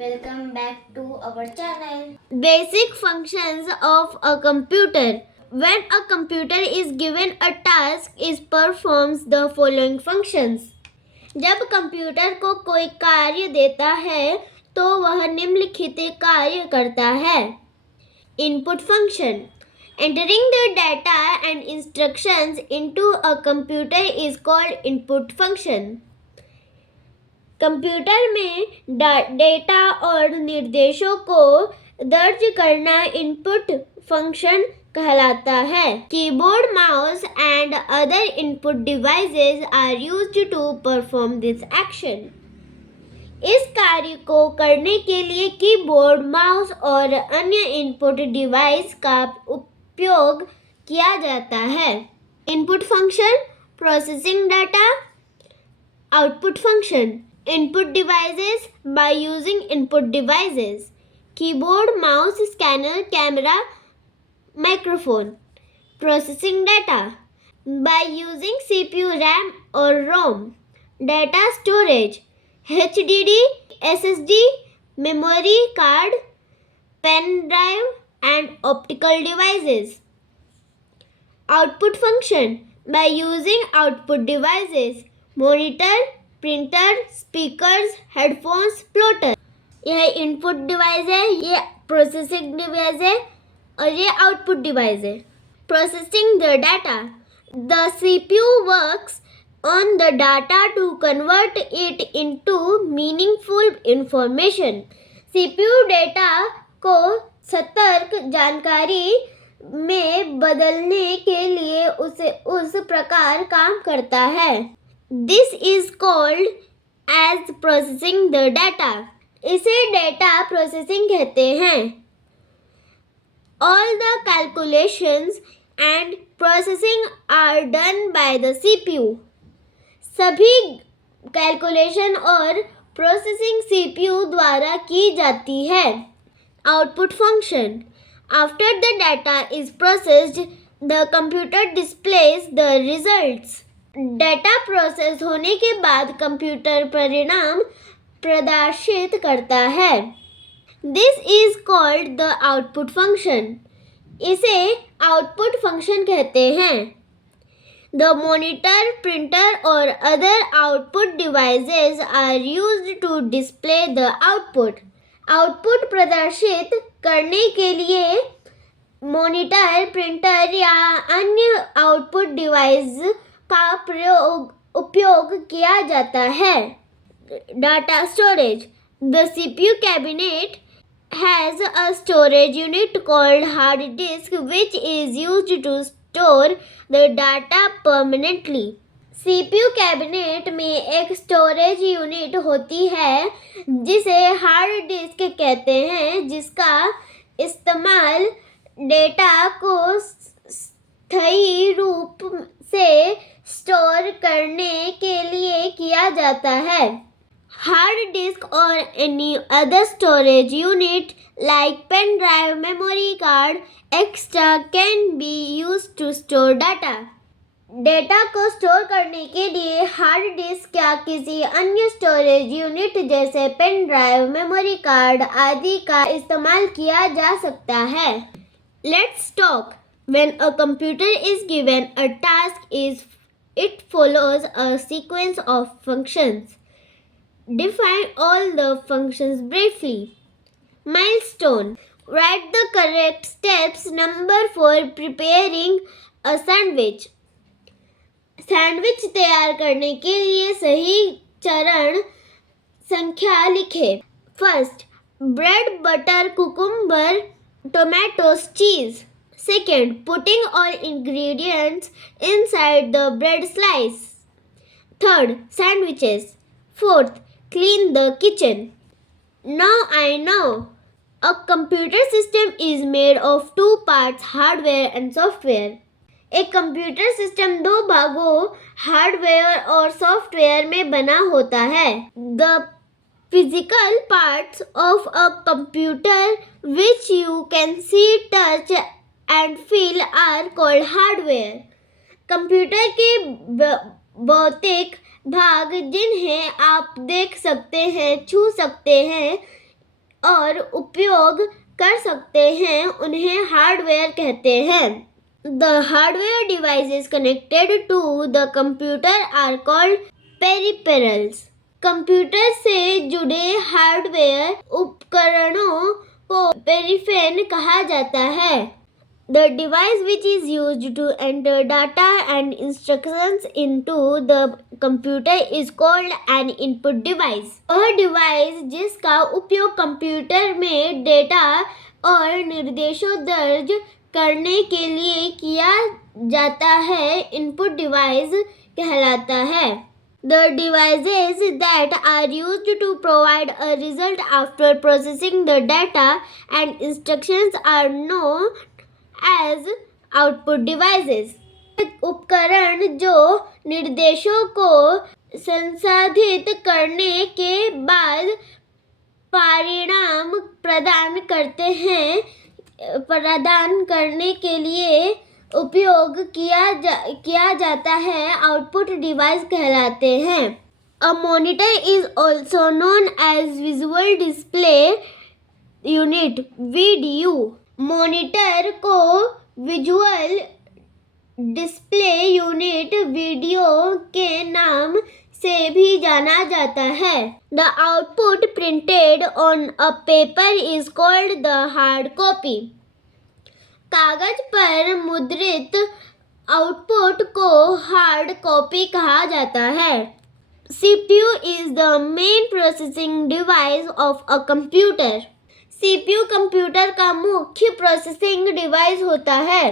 Welcome back to our channel. Basic functions of a computer. When a computer is given a task, it performs the following functions. जब computer को कोई कार्य देता है तो वह निम्नलिखित कार्य करता है. Input function. Entering the data and instructions into a computer is called input function. Computer में डेटा और निर्देशों को दर्ज करना इनपुट फंक्शन कहलाता है. Keyboard, mouse and other input devices are used to perform this action. इस कार्य को करने के लिए कीबोर्ड, माउस और अन्य इनपुट डिवाइस का उपयोग किया जाता है. Input function, processing data. Output function, input devices by using input devices, keyboard, mouse, scanner, camera, microphone. Processing data by using CPU, RAM or ROM. Data storage, HDD, SSD, memory card, pen drive and optical devices. Output function by using output devices, monitor, printer, speakers, headphones, plotter. यह input device है, ये processing device है और ये output device है. Processing the data. The CPU works on the data to convert it into meaningful information. CPU data को सतर्क जानकारी में बदलने के लिए उस प्रकार काम करता है. This is called as processing the data. इसे डेटा प्रोसेसिंग कहते हैं. All the calculations and processing are done by the CPU. सभी कैलकुलेशन और प्रोसेसिंग CPU द्वारा की जाती है. Output function. After the data is processed, the computer displays the results. Data process होने के बाद कंप्यूटर परिणाम प्रदर्शित करता है. This is called the output function. इसे आउटपुट फंक्शन कहते हैं. द मॉनिटर, प्रिंटर और other output devices are used to display the output. Output प्रदर्शित करने के लिए मॉनिटर, प्रिंटर या अन्य आउटपुट डिवाइस का उपयोग किया जाता है. Data storage. The CPU cabinet has a storage unit called hard disk which is used to store the data permanently. CPU cabinet में एक स्टोरेज यूनिट होती है जिसे हार्ड डिस्क कहते हैं, जिसका इस्तेमाल डेटा को स्थायी रूप से स्टोर करने के लिए किया जाता है. हार्ड डिस्क और any other storage unit like pen drive, memory card extra can be used to store data. Data को स्टोर करने के लिए हार्ड डिस्क या किसी अन्य स्टोरेज यूनिट जैसे पेन ड्राइव, मेमोरी कार्ड आदि का इस्तेमाल किया जा सकता है. Let's talk. When a computer is given a task, it follows a sequence of functions. Define all the functions briefly. Milestone. Write the correct steps number for preparing a sandwich. Sandwich तैयार करने के लिए सही चरण संख्या लिखें. First, bread, butter, cucumber, tomatoes, cheese. Second, putting all ingredients inside the bread slice. Third, sandwiches. Fourth, clean the kitchen. Now I know. A computer system is made of two parts, hardware and software. एक computer system दो भागों hardware और software में बना होता है. The physical parts of a computer which you can see, touch and feel are called hardware. Computer के भौतिक भाग जिन्हें आप देख सकते हैं, छू सकते हैं, और उपयोग कर सकते हैं उन्हें हार्डवेयर कहते हैं। The hardware devices connected to the computer are called peripherals. Computer से जुड़े हार्डवेयर उपकरणों को पेरिफेरल कहा जाता है। The device which is used to enter data and instructions into the computer is called an input device. वह device जिसका उपयोग कंप्यूटर में डेटा और निर्देशों दर्ज करने के लिए किया जाता है इनपुट डिवाइस कहलाता है। The devices that are used to provide a result after processing the data and instructions are known as output devices. उपकरण जो निर्देशों को संसाधित करने के बाद परिणाम प्रदान करने के लिए उपयोग किया जाता है आउटपुट डिवाइस कहलाते हैं। A monitor is also known as visual display unit VDU. Monitor को विजुअल डिस्प्ले यूनिट वीडियो के नाम से भी जाना जाता है। The output printed on a paper is called the hard copy. कागज पर मुद्रित आउटपुट को हार्ड कॉपी कहा जाता है। CPU is the main processing device of a computer. CPU computer का मुख्य प्रोसेसिंग डिवाइस होता है।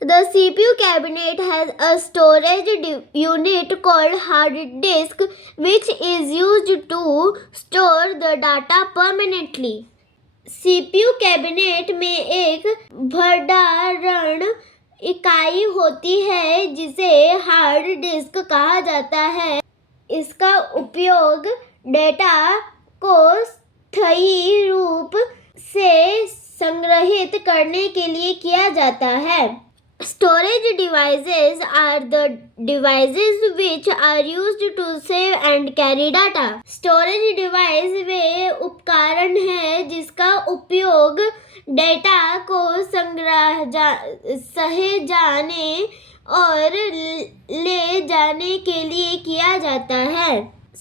The CPU cabinet has a storage unit called hard disk which is used to store the data permanently. CPU cabinet में एक भंडारण इकाई होती है जिसे हार्ड डिस्क कहा जाता है। इसका उपयोग डेटा को स्थायी रूप से संग्रहित करने के लिए किया जाता है। Storage devices are the devices which are used to save and carry data. Storage device वे उपकरण हैं जिसका उपयोग डेटा को सहे जाने और ले जाने के लिए किया जाता है।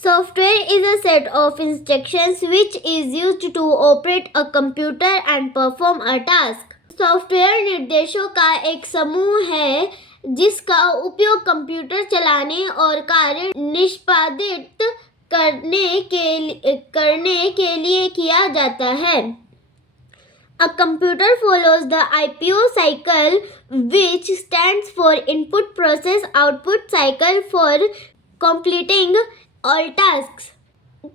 Software is a set of instructions which is used to operate a computer and perform a task. Software निर्देशों का एक समूह है जिसका उपयोग कंप्यूटर चलाने और कार्य निष्पादित करने के लिए किया जाता है। A computer follows the IPO cycle which stands for input process output cycle for completing all tasks.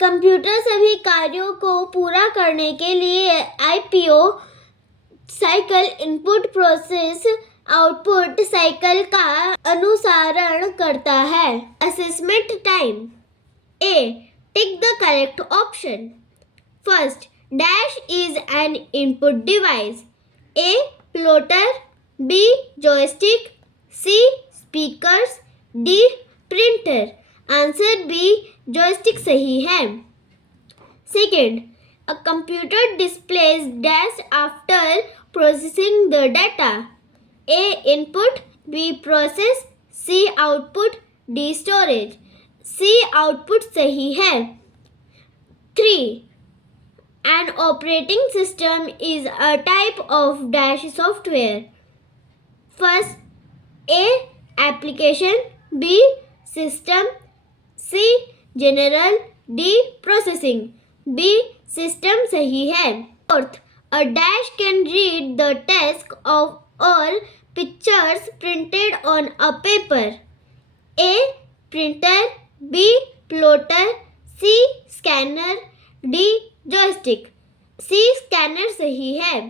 Computer सभी कार्यों को पूरा करने के लिए IPO cycle input process output cycle का अनुसरण करता है। Assessment time. A. Tick the correct option. First, dash is an input device. A. Plotter. B. Joystick. C. Speakers. D. Printer. Answer B. Joystick सही है। Second, a computer displays dash after processing the data. A. Input. B. Process. C. Output. D. Storage. C. Output सही है। 3. An operating system is a type of dash software. First, A. Application. B. System. C. General. D. Processing. B. System सही है। Fourth, a dash can read the text of or pictures printed on a paper. A. Printer. B. Plotter. C. Scanner. D. Joystick. C. Scanner सही है।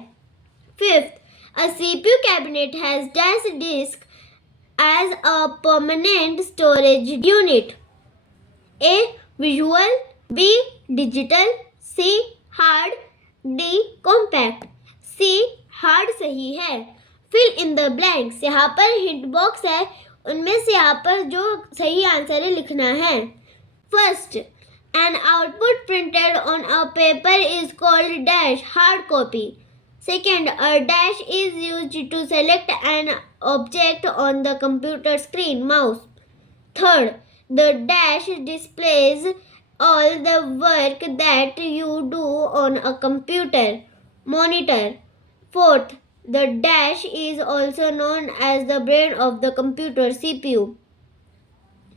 Fifth, a CPU cabinet has dash disk as a permanent storage unit. A. Visual. B. Digital. C. Hard. D. Compact. C. Hard सही है। Fill in the blanks. यहाँ पर hint box है, उनमें से यहाँ पर जो सही आंसर है लिखना है। First, An output printed on a paper is called dash, hard copy. Second, a dash is used to select an object on the computer screen, mouse. Third, the dash displays all the work that you do on a computer, monitor. Fourth, the dash is also known as the brain of the computer, CPU.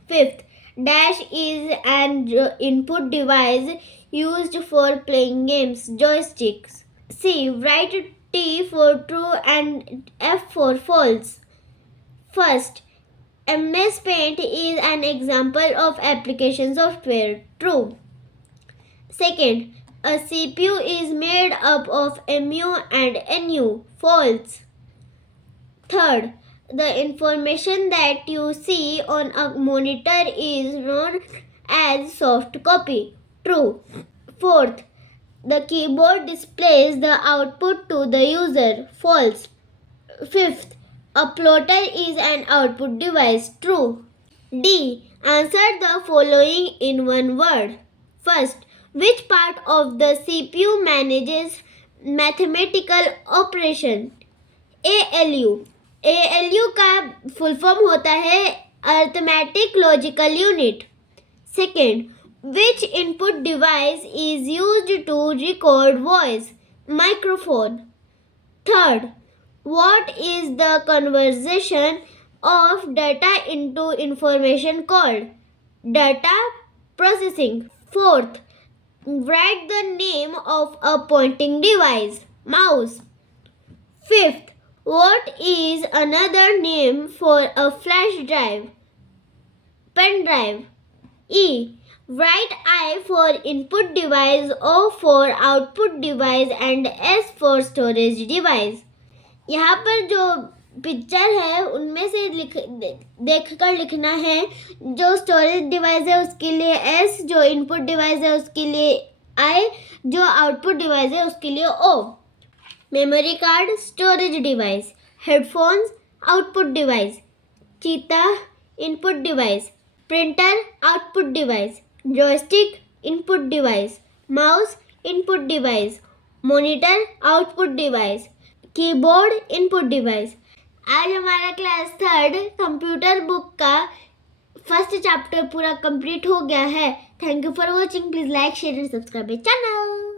Fifth, dash is an input device used for playing games, joysticks. C. Write T for true and F for false. First, MS Paint is an example of application software. True. Second, a CPU is made up of MU and NU. False. Third, the information that you see on a monitor is known as soft copy. True. Fourth, the keyboard displays the output to the user. False. Fifth, a plotter is an output device. True. D. Answer the following in one word. First, which part of the CPU manages mathematical operation? ALU. ALU का full form होता है arithmetic logical unit. Second, which input device is used to record voice? Microphone. Third, what is the conversion of data into information called? Data processing. Fourth, write the name of a pointing device. Mouse. Fifth, what is another name for a flash drive? Pen drive. E. Write I for input device, O for output device and S for storage device. यहाँ पर जो picture है उनमें से देखकर लिखना है. जो स्टोरेज डिवाइस है उसके लिए S, जो इनपुट डिवाइस है उसके लिए I, जो आउटपुट डिवाइस है उसके लिए O. Memory card storage device. Headphones output device. चीता input device. Printer output device. Joystick input device. Mouse input device. Monitor output device. Keyboard input device. आज हमारा क्लास 3 कंप्यूटर बुक का first chapter पूरा complete हो गया है. Thank you for watching. Please like share and subscribe my channel.